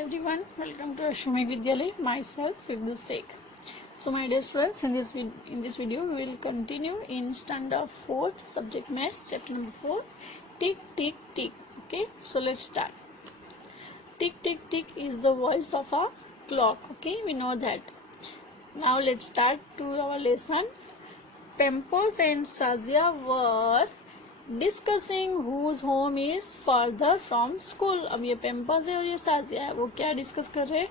everyone, welcome to Ashwini Vidyalaya. Myself, Fibdu Sheikh. So, my dear students, in this video, we will continue in standard 4th subject maths, chapter number 4. Tick, tick, tick. Okay, so let's start. Tick, tick, tick is the voice of a clock. Okay, we know that. Now let's start to our lesson. Pampers and Sazia were discussing whose home is further from school. अब ये पेम्पर्स है और ये साजिया है, वो क्या डिस्कस कर रहे हैं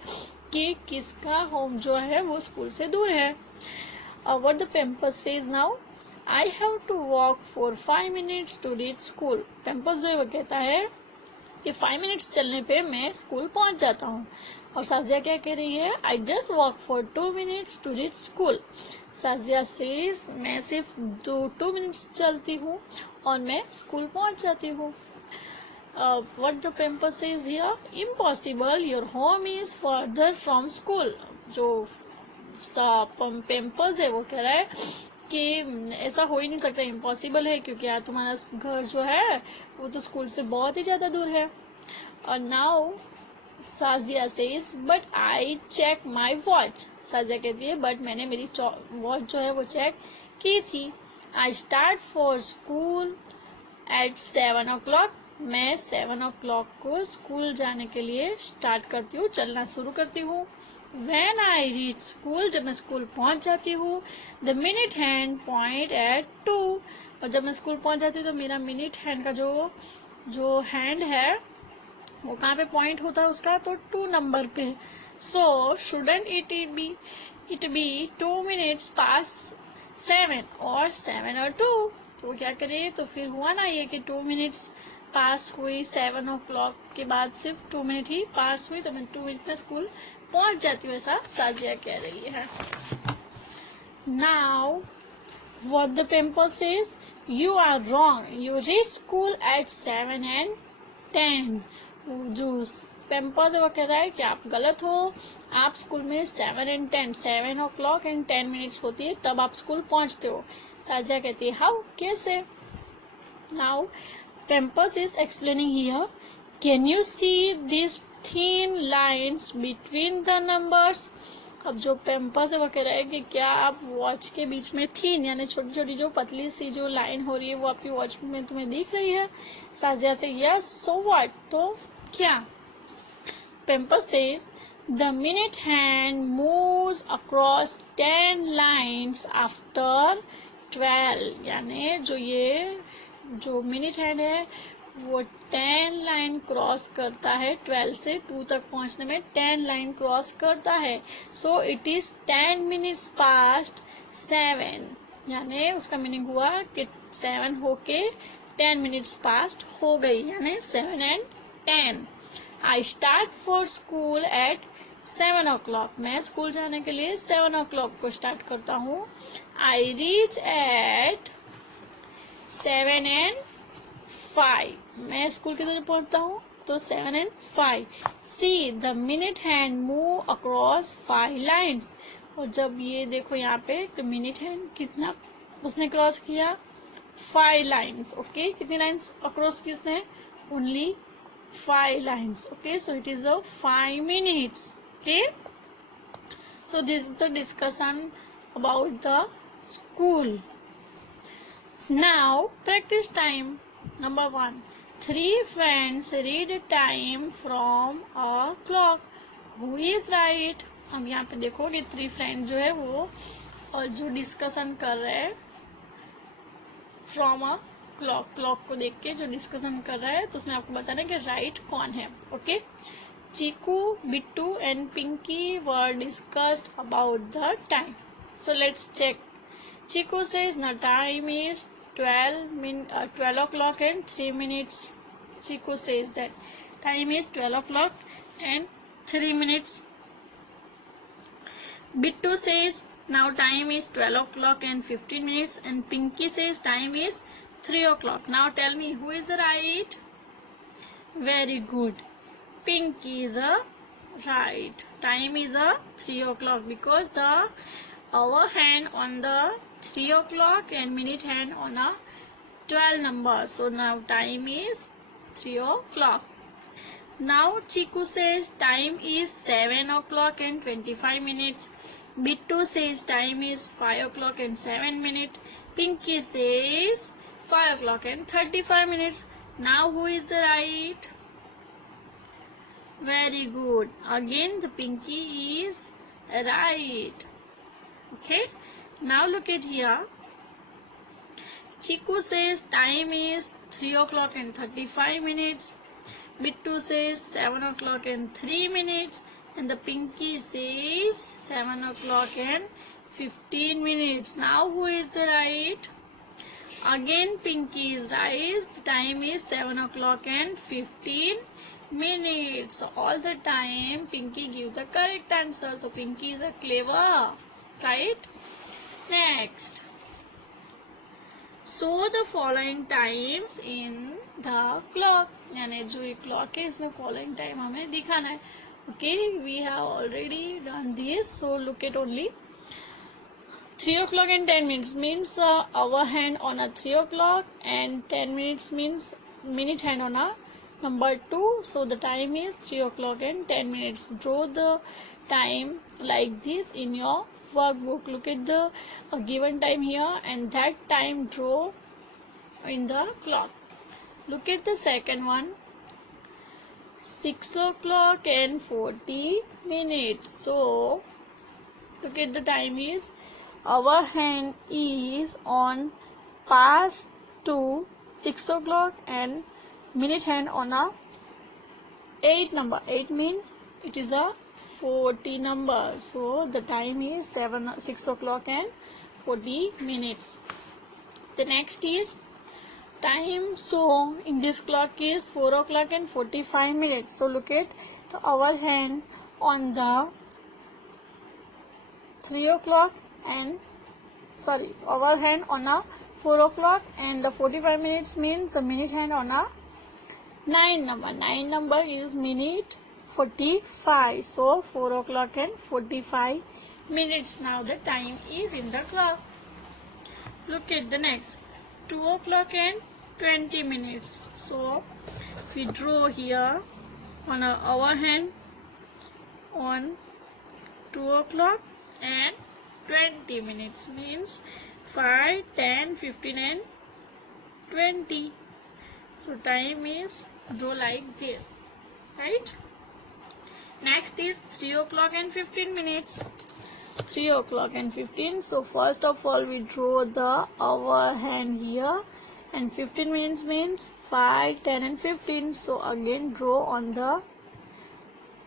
कि किसका होम जो है वो स्कूल से दूर है. What the Pampers says now, I have to walk for 5 minutes to reach school. Pampers जो है वो कहता है कि 5 minutes चलने पे मैं स्कूल पहुंच जाता हूँ. और साजिया क्या कह रही है, I just walk for 2 minutes to reach school. Sazia says मैं सिर्फ 2 minutes चलती हूँ और मैं स्कूल पहुंच जाती हूँ. What the pamper says here, impossible your home is further from school. जो पेम्पर्स है वो कह रहा है कि ऐसा हो ही नहीं सकता, इम्पॉसिबल है, क्योंकि यार तुम्हारा घर जो है वो तो स्कूल से बहुत ही ज्यादा दूर है. और now Sazia says but I check my watch. Sazia कहती है बट मैंने मेरी वॉच जो है वो चेक की थी. I start for school eight 7 o'clock. मैं 7 o'clock को स्कूल जाने के लिए स्टार्ट करती हूँ, चलना शुरू करती हूँ. When I reach school, जब मैं स्कूल पहुंच जाती हूँ, the minute hand point at 2. और जब मैं स्कूल पहुंच जाती हूँ तो मेरा मिनट हैंड का जो हैंड है वो कहाँ पे पॉइंट होता है उसका, तो 2 नंबर पे. So shouldn't it be 2 minutes past 7 और 7 और 2. तो क्या करे, तो फिर हुआ ना ये कि 2 minutes पास हुई, 7 o'clock के बाद सिर्फ 2 minutes ही पास हुई, तो मैं 2 minutes में स्कूल पहुंच जाती हूँ, ऐसा साजिया कह रही है. Now what the pamper says, you are wrong, you reach school at 7 and 10. जो पेम्पर्स है वो कह रहा है कि आप गलत हो, आप स्कूल में 7 and 10, 7 o'clock and 10 minutes होती है तब आप स्कूल पहुंचते हो. साजिया कहती है हाउ, कैसे. Now Pampers is explaining here, can you see this thin lines between the numbers. अब जो पेम्पर्स है वो कह रहा है कि क्या आप वॉच के बीच में थीन यानी छोटी छोटी जो पतली सी जो लाइन हो रही है वो आपकी वॉच में तुम्हें दिख रही है. साजिया से यस, सो व्हाट, तो क्या. Pamper says the minute hand moves across 10 lines after 12. यानी जो मिनट हैंड है वो 10 लाइन क्रॉस करता है, 12 से 2 तक पहुंचने में 10 लाइन क्रॉस करता है. So it is 10 minutes past 7. यानी उसका मीनिंग हुआ कि 7 होके 10 minutes past हो गई, यानी 7 and 10. I start for school eight 7 o'clock. मैं स्कूल जाने के लिए 7 o'clock को स्टार्ट करता हूँ. आई रीच एट 7 and 5. मैं स्कूल कितने पहुंचता हूँ, तो 7 and 5. See the minute hand move across 5 लाइन्स. और जब ये देखो यहाँ पे मिनट हैंड कितना उसने क्रॉस किया, 5 लाइन्स. ओके, कितनी लाइन्स अक्रॉस की उसने, ओनली 5 lines. Okay, so it is the 5 minutes. Okay, so this is the discussion about the school. Now practice time. Number 1, 3 friends read time from a clock. Who is right? अब यहाँ पे देखो कि 3 friends जो है वो और जो डिस्कशन कर रहे हैं फ्रॉम अ क्लॉक को देख के जो डिस्कशन कर रहा है, तो उसमें आपको बताना है कि राइट कौन है. Okay, Chiku, Bittu and Pinky were discussed about the time. So let's check. Chiku says the time is 12 o'clock and 3 minutes. Chiku says that time is 12 o'clock and 3 minutes. Bittu says now time is 12 o'clock and 15 minutes, and Pinky says time is 3 o'clock. Now tell me who is right. Very good, Pinky is right. Time is 3 o'clock because the hour hand on the 3 o'clock and minute hand on a 12 number. So now time is 3 o'clock. Now Chiku says time is 7 o'clock and 25 minutes. Bittu says time is 5 o'clock and 7 minutes. Pinky says 5 o'clock and 35 minutes. Now who is the right? Very good. Again the Pinky is right. Okay. Now look at here. Chiku says time is 3 o'clock and 35 minutes. Bittu says 7 o'clock and 3 minutes. And the Pinky says 7 o'clock and 15 minutes. Now who is the right? Again Pinky is right. The time is 7 o'clock and 15 minutes. So all the time Pinky give the correct answer. So Pinky is a clever. Right? Next. So the following times in the clock. यानी जो ये clock है इसमें following time हमें दिखाना है. Okay, we have already done this. So look at only 3 o'clock and 10 minutes means hour hand on a 3 o'clock and 10 minutes means minute hand on a number 2. So the time is 3 o'clock and 10 minutes. Draw the time like this in your workbook. Look at the given time here and that time draw in the clock. Look at the second one. 6 o'clock and 40 minutes. So look at the time is our hand is on past to 6 o'clock and minute hand on a 8 number. 8 means it is a 40 number. So the time is 6 o'clock and 40 minutes. The next is time. So in this clock is 4 o'clock and 45 minutes. So look at the hour hand on the 3 o'clock and hour hand on a 4 o'clock and the 45 minutes means the minute hand on a 9 number. 9 number is minute 45. So 4 o'clock and 45 minutes. Now the time is in the clock. Look at the next. 2 o'clock and 20 minutes. So we draw here on our hour hand on 2 o'clock and 20 minutes means 5, 10, 15 and 20. So time is draw like this. Right? Next is 3 o'clock and 15 minutes. 3 o'clock and 15. So first of all we draw the hour hand here and 15 minutes means 5, 10 and 15. So again draw on the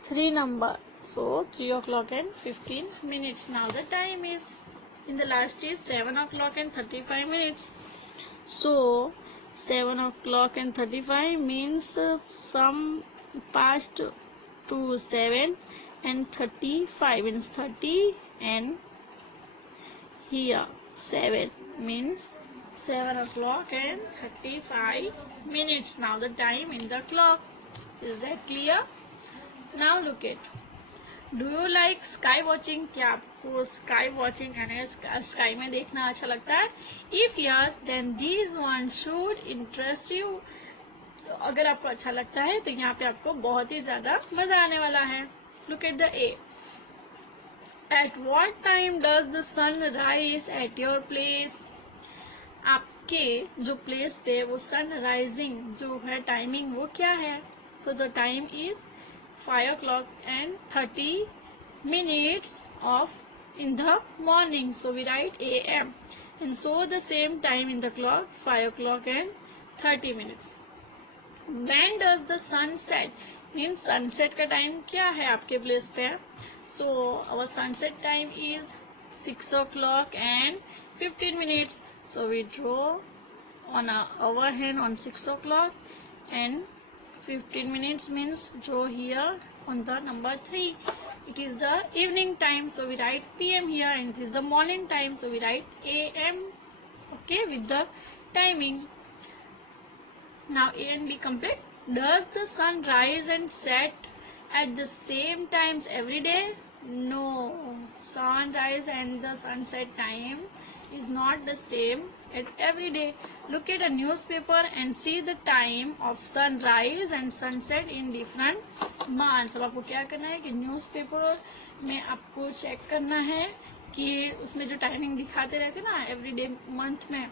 3 number. So 3 o'clock and 15 minutes. Now the time is in the last is 7 o'clock and 35 minutes. So 7 o'clock and 35 means some past to 7 and 35 means 30 and here 7 means 7 o'clock and 35 minutes. Now the time in the clock. Is that clear? Now look at. Do you like sky watching? क्या आपको sky watching यानी sky में देखना अच्छा लगता है? If yes, then these one should interest you. तो अगर आपको अच्छा लगता है तो यहाँ पे आपको बहुत ही ज्यादा मजा आने वाला है. Look at the A. At what time does the sun rise at your place? आपके जो प्लेस पे वो सन राइजिंग जो है टाइमिंग वो क्या है? So the time is 5 o'clock and 30 minutes of in the morning. So we write AM. And so the same time in the clock 5 o'clock and 30 minutes. When does the sun set? Means sunset का टाइम क्या है आपके प्लेस पे? So our sunset time is 6 o'clock and 15 minutes. So we draw on our hand on 6 o'clock and 15 minutes means draw here on the number 3. It is the evening time, so we write PM here, and it is the morning time, so we write AM. Okay, with the timing. Now A and B complete. Does the sun rise and set at the same times every day? No. Sunrise and the sunset time is not the same at every day. Look at a newspaper and see the time of sunrise and sunset in different months. अब आपको क्या करना है कि न्यूज़पेपर में आपको चेक करना है कि उसमें जो टाइमिंग दिखाते रहते ना एवरी डे मंथ में,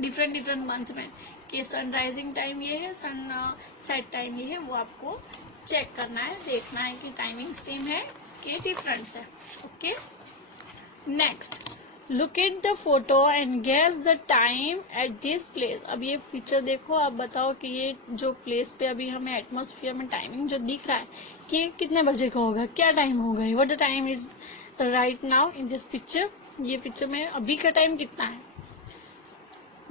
डिफरेंट मंथ में, कि सनराइजिंग टाइम ये है, सन सेट टाइम ये है, वो आपको चेक करना है, देखना है कि टाइमिंग सेम है कि डिफरेंस है. Okay, next, look at the photo and guess the time at this place. अब ये पिक्चर देखो, आप बताओ कि ये जो प्लेस पे अभी हमें एटमॉस्फेयर में टाइमिंग जो दिख रहा है कि कितने बजे का होगा, क्या टाइम होगा, what the time is right now in this picture. ये पिक्चर में अभी का टाइम कितना है.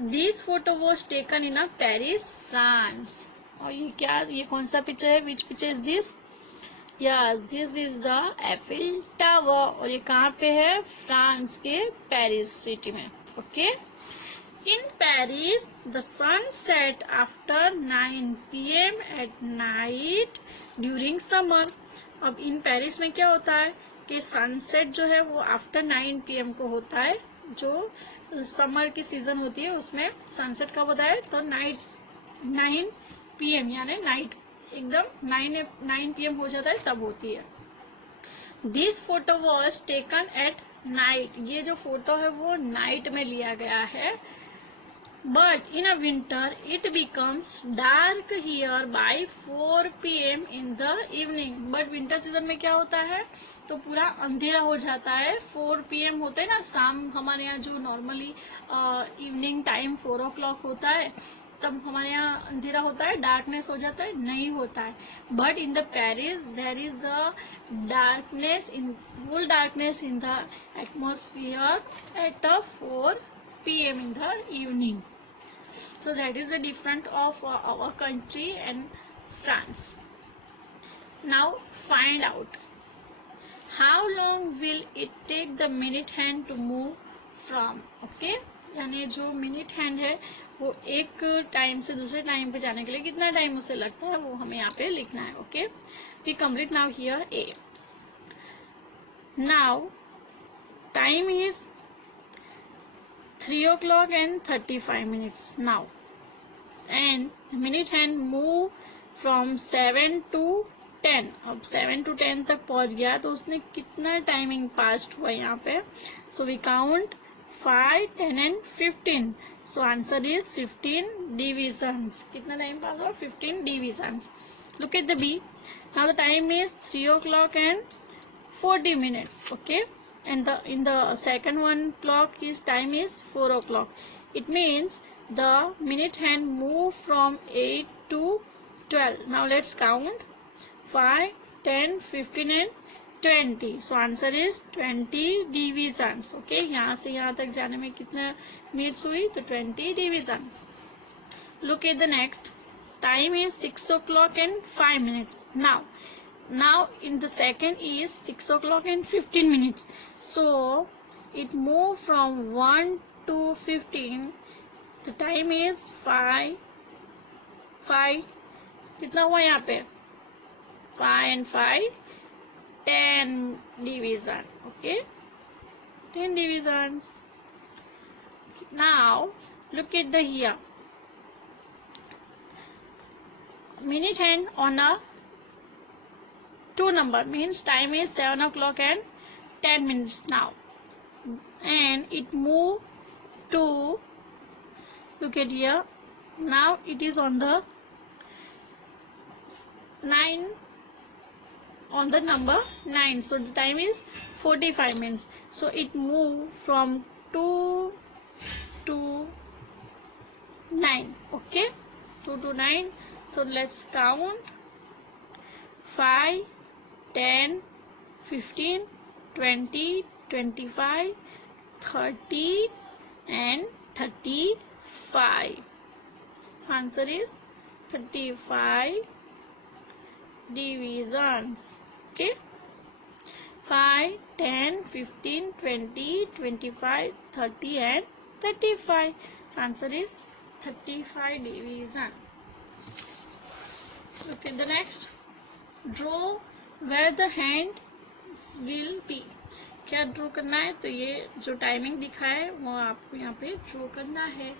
This photo was taken in Paris, France. और ये क्या, ये कौन सा पिक्चर है, which picture is this. Yes, this is the Eiffel Tower. और ये कहाँ पे है, फ्रांस के पेरिस सिटी में. Okay, in Paris the sun set after 9 PM at night during summer. अब इन पेरिस में क्या होता है कि सनसेट जो है वो आफ्टर 9 PM को होता है. जो समर की सीजन होती है उसमें सनसेट कब होता है, तो 9 PM यानी नाइट एकदम 9 PM हो जाता है तब होती है. This photo was taken at night. ये जो फोटो है वो नाइट में लिया गया है. But in a winter it becomes dark here bye 4 PM in the evening. But winter season में क्या होता है, तो पूरा अंधेरा हो जाता है. 4 PM होता है ना शाम, हमारे यहाँ जो नॉर्मली इवनिंग टाइम 4 o'clock होता है, तब हमारे यहाँ अंधेरा होता है, डार्कनेस हो जाता है, नहीं होता है. But in the Paris there is the darkness, in full darkness in the atmosphere at 4 PM in the evening. So that is the difference of our country and France. Now find out how long will it take the minute hand to move from. Okay, यानी जो minute hand है वो एक टाइम से दूसरे टाइम पे जाने के लिए कितना टाइम उसे लगता है, वो हमें यहाँ पे लिखना है. Okay, we complete now here A. Now time is 3 o'clock and 35 minutes now, and minute hand move from 7 to 10. अब 7 to 10 तक पहुंच गया तो उसने कितना टाइमिंग पास्ट हुआ यहाँ पे. सो वी काउंट 5, 10 and 15. So answer is 15 divisions. कितना टाइम पास हुआ, 15 divisions. Look at the B. Now the time is 3 o'clock and 40 minutes. Okay. And in the second one clock his time is 4 o'clock. It means the minute hand move from 8 to 12. Now let's count 5, 10, 15 and 20. So answer is 20 divisions. Okay, यहाँ से यहाँ तक जाने में कितना मिनट्स हुई, तो 20 division. Look at the next. Time is 6 o'clock and 5 minutes. Now in the second is 6 o'clock and 15 minutes. So it moved from 1 to 15. The time is 5. कितना हुआ यहाँ पे, 5 and 5, 10 division. Okay, 10 divisions. Now look at the here. Minute hand on a 2 number means time is 7 o'clock and 10 minutes now, and it moved to, look at here, now it is on the 9, on the number 9. So the time is 45 minutes. So it moved from 2 to 9. Okay, 2 to 9. So let's count 5, 10, 15, 20, 25, 30 and 35. So answer is 35 divisions. Okay, 5, 10, 15, 20, 25, 30 and 35. So answer is 35 division. Look at the next. Draw where the hands will be. क्या ड्रॉ करना है, तो ये जो टाइमिंग दिखा है वो आपको यहाँ पे ड्रॉ करना है।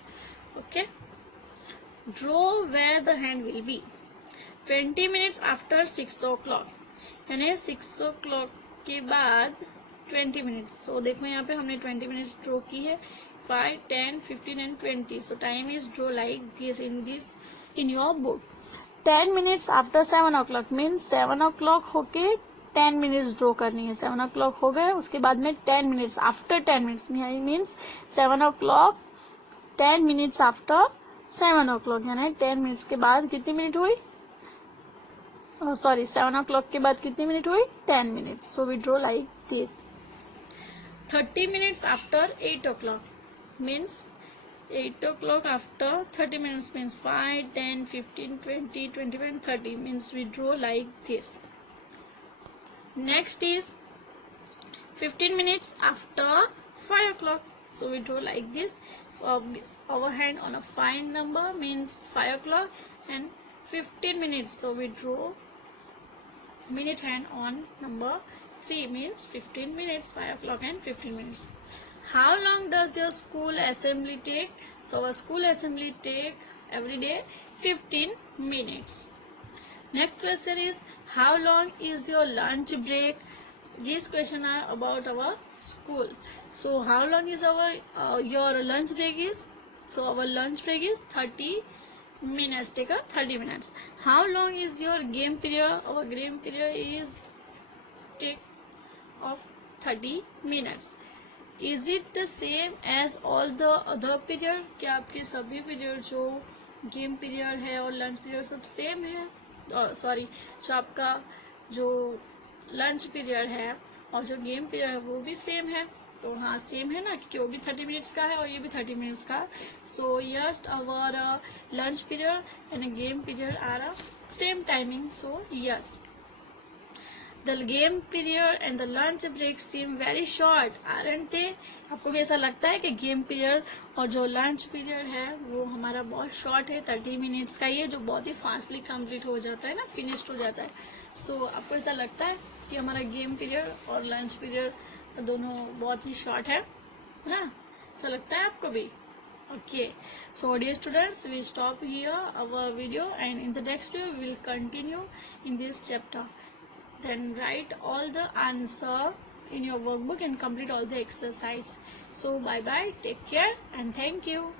Okay, draw where the hand will be 20 minutes after 6 o'clock, यानी 6 o'clock के बाद 20 मिनट्स। सो देखो यहाँ पे हमने 20 मिनट्स ड्रॉ की है, 5, 10, 15 एंड 20। सो time is draw like this in your book. 10 minutes after 7 o'clock means 7 o'clock होके 10 मिनट्स ड्रॉ करनी है। 7 o'clock हो गए, उसके बाद में 10 मिनट्स आफ्टर 10 मिनट्स मीन्स 7 o'clock 10 मिनट्स आफ्टर 7 o'clock, यानी 10 मिनट्स के बाद कितनी मिनट हुई, सॉरी 7 o'clock के बाद कितनी मिनट हुई, 10 minute. So we draw like this. 30 minutes after 8 o'clock means 8 o'clock after 30 minutes means 5, 10, 15, 20, 21, 30 means we draw like this. Next is 15 minutes after 5 o'clock, so we draw like this. Our hand on a fine number means 5 o'clock and 15 minutes, so we draw minute hand on number 3 means 15 minutes, 5 o'clock and 15 minutes. How long does your school assembly take? So our school assembly take every day 15 minutes. Next question is, how long is your lunch break? These questions are about our school. So how long is your lunch break is? So our lunch break is 30 minutes. Take a 30 minutes. How long is your game period? Our game period is take of 30 minutes. Is it the same as all the other period? क्या आपके सभी पीरियड जो game period है और lunch period सब सेम है? सॉरी, जो आपका जो लंच पीरियड है और जो गेम पीरियड है वो भी सेम है। तो हाँ सेम है ना, क्योंकि वो भी 30 मिनट्स का है और ये भी 30 मिनट्स का। So yes, our lunch period and game period are same timing. So yes, the game period and the lunch break seem very short, aren't they? आपको भी ऐसा लगता है कि गेम पीरियड और जो लंच पीरियड है वो हमारा बहुत शॉर्ट है, 30 मिनट्स का, ये जो बहुत ही फास्टली कंप्लीट हो जाता है ना, फिनिश्ड हो जाता है। सो आपको ऐसा लगता है कि हमारा गेम पीरियड और लंच पीरियड दोनों बहुत ही शॉर्ट है ना? ऐसा लगता है आपको भी? Okay, so dear students, we stop here our video, and in the next video we will continue in this chapter. Then write all the answer in your workbook and complete all the exercise. So bye bye, take care and thank you.